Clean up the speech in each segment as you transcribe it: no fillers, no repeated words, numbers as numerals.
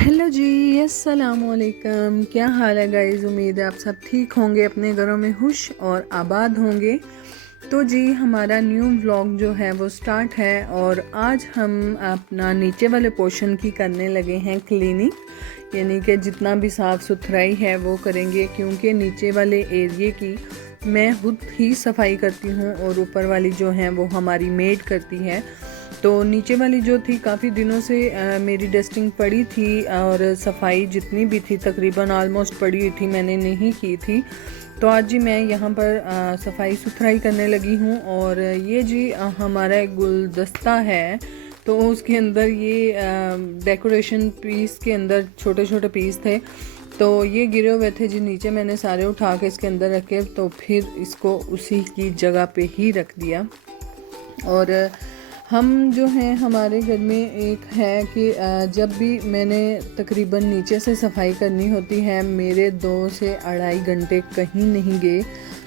Hello जी, अस्सलाम वालेकुम। क्या हाल है गाइज़? उम्मीद है आप सब ठीक होंगे, अपने घरों में खुश और आबाद होंगे। तो जी हमारा न्यू व्लॉग जो है वो स्टार्ट है और आज हम अपना नीचे वाले पोर्शन की करने लगे हैं क्लीनिंग, यानी कि जितना भी साफ़ सुथराई है वो करेंगे, क्योंकि नीचे वाले एरिए की मैं खुद ही सफाई करती हूँ और ऊपर वाली जो है वो हमारी मेड करती है। तो नीचे वाली जो थी काफ़ी दिनों से मेरी डस्टिंग पड़ी थी और सफाई जितनी भी थी तकरीबन ऑलमोस्ट पड़ी हुई थी, मैंने नहीं की थी। तो आज जी मैं यहाँ पर सफाई सुथराई करने लगी हूँ। और ये जी हमारा एक गुलदस्ता है, तो उसके अंदर ये डेकोरेशन पीस के अंदर छोटे छोटे पीस थे, तो ये गिरे हुए थे जी नीचे। मैंने सारे उठा के इसके अंदर रखे, तो फिर इसको उसी की जगह पे ही रख दिया। और हम जो हैं हमारे घर में एक है कि जब भी मैंने तकरीबन नीचे से सफाई करनी होती है, मेरे 2 से 2.5 घंटे कहीं नहीं गए।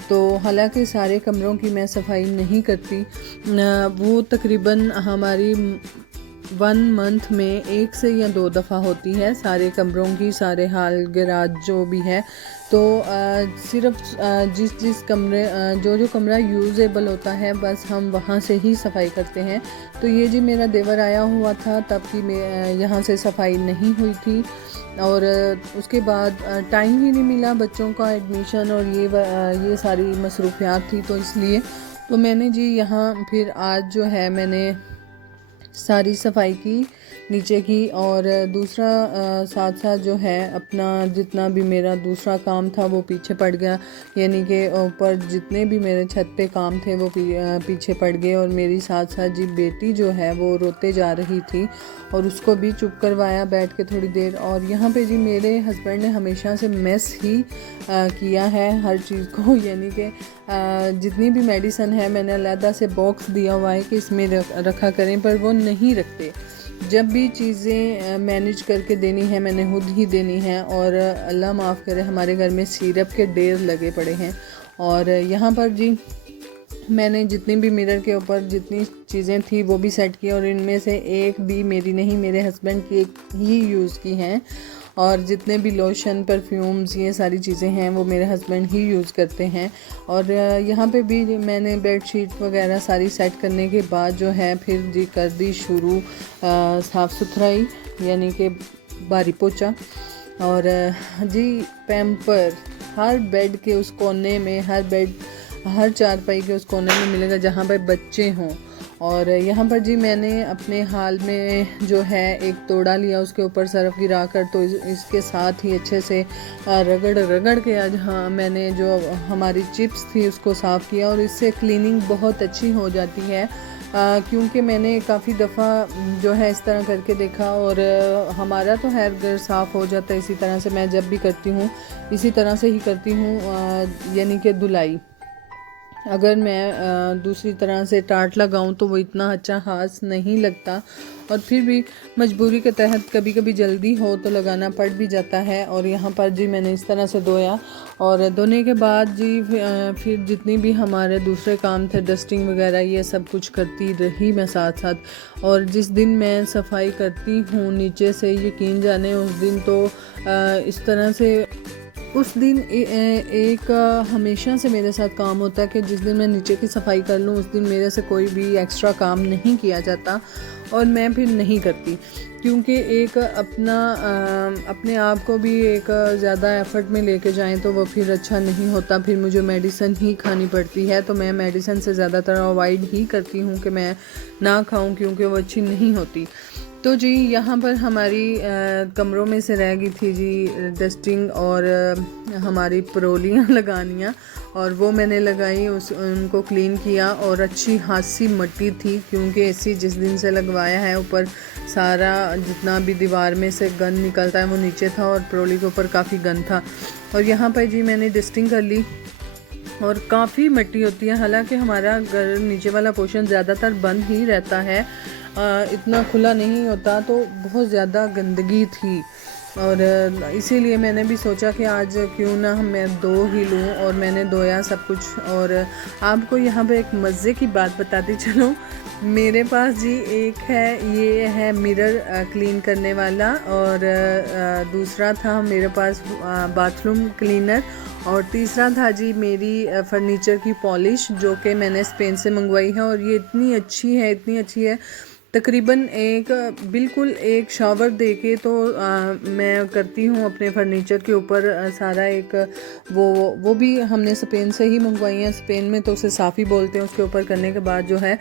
तो हालांकि सारे कमरों की मैं सफाई नहीं करती, वो तकरीबन हमारी 1 मंथ में 1 से या 2 दफ़ा होती है सारे कमरों की, सारे हाल गैराज जो भी है। तो सिर्फ जिस कमरे जो कमरा यूज़ेबल होता है बस हम वहाँ से ही सफाई करते हैं। तो ये जी मेरा देवर आया हुआ था तब कि मैं यहाँ से सफाई नहीं हुई थी, और उसके बाद टाइम ही नहीं मिला, बच्चों का एडमिशन और ये सारी मसरूफियात थी, तो इसलिए तो मैंने जी यहाँ फिर आज जो है मैंने सारी सफाई की नीचे की। और दूसरा साथ साथ जो है अपना जितना भी मेरा दूसरा काम था वो पीछे पड़ गया, यानी कि ऊपर जितने भी मेरे छत पे काम थे वो पीछे पड़ गए। और मेरी साथ साथ जी बेटी जो है वो रोते जा रही थी और उसको भी चुप करवाया बैठ के थोड़ी देर। और यहाँ पे जी मेरे हस्बैंड ने हमेशा से मेस ही किया है हर चीज़ को, यानी कि जितनी भी मेडिसिन है मैंने अलहदा से बॉक्स दिया हुआ है कि इसमें रखा करें, पर वो नहीं रखते। जब भी चीज़ें मैनेज करके देनी है मैंने खुद ही देनी है। और अल्लाह माफ़ करे हमारे घर में सिरप के ढेर लगे पड़े हैं। और यहाँ पर जी मैंने जितनी भी मिरर के ऊपर जितनी चीज़ें थी वो भी सेट की, और इनमें से एक भी मेरी नहीं, मेरे हस्बैंड की ही यूज़ की हैं। और जितने भी लोशन परफ्यूम्स ये सारी चीज़ें हैं वो मेरे हस्बैंड ही यूज़ करते हैं। और यहाँ पे भी मैंने बेडशीट वगैरह सारी सेट करने के बाद जो है फिर जी कर दी शुरू साफ़ सुथराई, यानी कि बारी पोछा। और जी पैम्पर हर बेड के उस कोने में, हर चारपाई के उस कोने में मिलेगा जहाँ पर बच्चे हों। और यहाँ पर जी मैंने अपने हाल में जो है एक तोड़ा लिया, उसके ऊपर सरफ गिरा कर, तो इसके साथ ही अच्छे से रगड़ के आज हाँ मैंने जो हमारी चिप्स थी उसको साफ़ किया। और इससे क्लीनिंग बहुत अच्छी हो जाती है, क्योंकि मैंने काफ़ी दफ़ा जो है इस तरह करके देखा। और हमारा तो खैर घर साफ़ हो जाता है इसी तरह से, मैं जब भी करती हूँ इसी तरह से ही करती हूँ, यानी कि धुलाई। अगर मैं दूसरी तरह से टाट लगाऊं तो वो इतना अच्छा खास नहीं लगता, और फिर भी मजबूरी के तहत कभी कभी जल्दी हो तो लगाना पड़ भी जाता है। और यहाँ पर जी मैंने इस तरह से धोया, और धोने के बाद जी फिर जितनी भी हमारे दूसरे काम थे डस्टिंग वगैरह ये सब कुछ करती रही मैं साथ साथ। और जिस दिन मैं सफाई करती हूँ नीचे से, यकीन जाने उस दिन तो इस तरह से उस दिन एक हमेशा से मेरे साथ काम होता है कि जिस दिन मैं नीचे की सफाई कर लूँ उस दिन मेरे से कोई भी एक्स्ट्रा काम नहीं किया जाता, और मैं फिर नहीं करती, क्योंकि एक अपने आप को भी एक ज़्यादा एफर्ट में लेके जाएं तो वो फिर अच्छा नहीं होता, फिर मुझे मेडिसिन ही खानी पड़ती है। तो मैं मेडिसिन से ज़्यादातर अवॉइड ही करती हूँ कि मैं ना खाऊँ, क्योंकि वो अच्छी नहीं होती। तो जी यहाँ पर हमारी कमरों में से रह गई थी जी डस्टिंग और हमारी परोलियाँ लगानियाँ, और वो मैंने लगाई, उनको क्लीन किया। और अच्छी खासी मट्टी थी, क्योंकि एसी जिस दिन से लगवाया है ऊपर सारा जितना भी दीवार में से गंद निकलता है वो नीचे था, और परोली के ऊपर काफ़ी गंद था। और यहाँ पर जी मैंने डस्टिंग कर ली, और काफ़ी मिट्टी होती है। हालांकि हमारा घर नीचे वाला पोर्शन ज़्यादातर बंद ही रहता है, इतना खुला नहीं होता, तो बहुत ज़्यादा गंदगी थी। और इसीलिए मैंने भी सोचा कि आज क्यों ना मैं धो ही लूँ, और मैंने धोया सब कुछ। और आपको यहाँ पे एक मज़े की बात बताती चलूँ, मेरे पास जी एक है, ये है मिरर क्लीन करने वाला, और दूसरा था मेरे पास बाथरूम क्लीनर, और तीसरा था जी मेरी फर्नीचर की पॉलिश, जो कि मैंने स्पेन से मंगवाई है। और ये इतनी अच्छी है, इतनी अच्छी है, तकरीबन बिल्कुल एक शावर देके तो मैं करती हूँ अपने फर्नीचर के ऊपर सारा एक वो भी हमने स्पेन से ही मंगवाई है। स्पेन में तो उसे साफ़ी बोलते हैं। उसके ऊपर करने के बाद जो है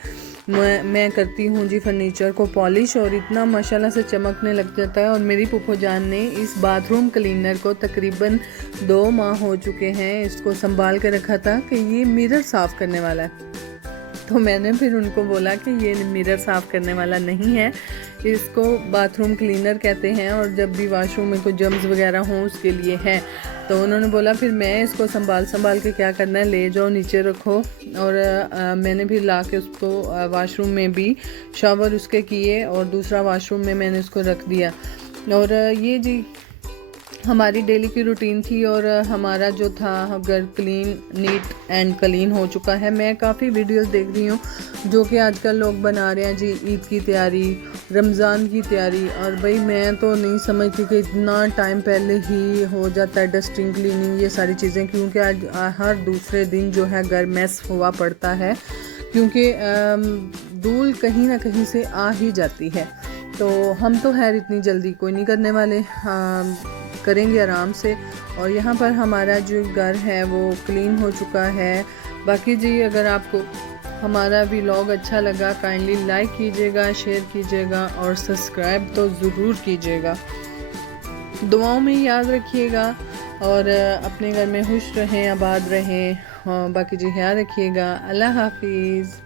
मैं करती हूँ जी फर्नीचर को पॉलिश, और इतना माशाल्लाह से चमकने लग जाता है। और मेरी पुप्पो जान ने इस बाथरूम क्लीनर को तकरीबन 2 माह हो चुके हैं इसको संभाल के रखा था कि ये मिरर साफ़ करने वाला है। तो मैंने फिर उनको बोला कि ये मिरर साफ़ करने वाला नहीं है, इसको बाथरूम क्लीनर कहते हैं, और जब भी वॉशरूम में कोई जर्म्स वगैरह हों उसके लिए है। तो उन्होंने बोला फिर मैं इसको संभाल के क्या करना है, ले जाओ नीचे रखो। और मैंने भी ला के उसको वॉशरूम में भी शावर उसके किए, और दूसरा वॉशरूम में मैंने उसको रख दिया। और ये जी हमारी डेली की रूटीन थी, और हमारा जो था घर क्लीन नीट एंड क्लीन हो चुका है। मैं काफ़ी वीडियोस देख रही हूँ जो कि आजकल लोग बना रहे हैं जी, ईद की तैयारी, रमज़ान की तैयारी। और भाई मैं तो नहीं समझती कि इतना टाइम पहले ही हो जाता है डस्टिंग, क्लीनिंग, ये सारी चीज़ें, क्योंकि आज हर दूसरे दिन जो है घर मैस हुआ पड़ता है, क्योंकि धूल कहीं ना कहीं से आ ही जाती है। तो हम तो खैर इतनी जल्दी कोई नहीं करने वाले, करेंगे आराम से। और यहाँ पर हमारा जो घर है वो क्लीन हो चुका है। बाकी जी अगर आपको हमारा व्लॉग अच्छा लगा, काइंडली लाइक कीजिएगा, शेयर कीजिएगा, और सब्सक्राइब तो ज़रूर कीजिएगा। दुआओं में याद रखिएगा, और अपने घर में खुश रहें, आबाद रहें। हाँ, बाकी जी ख्याल रखिएगा। अल्लाह हाफिज़।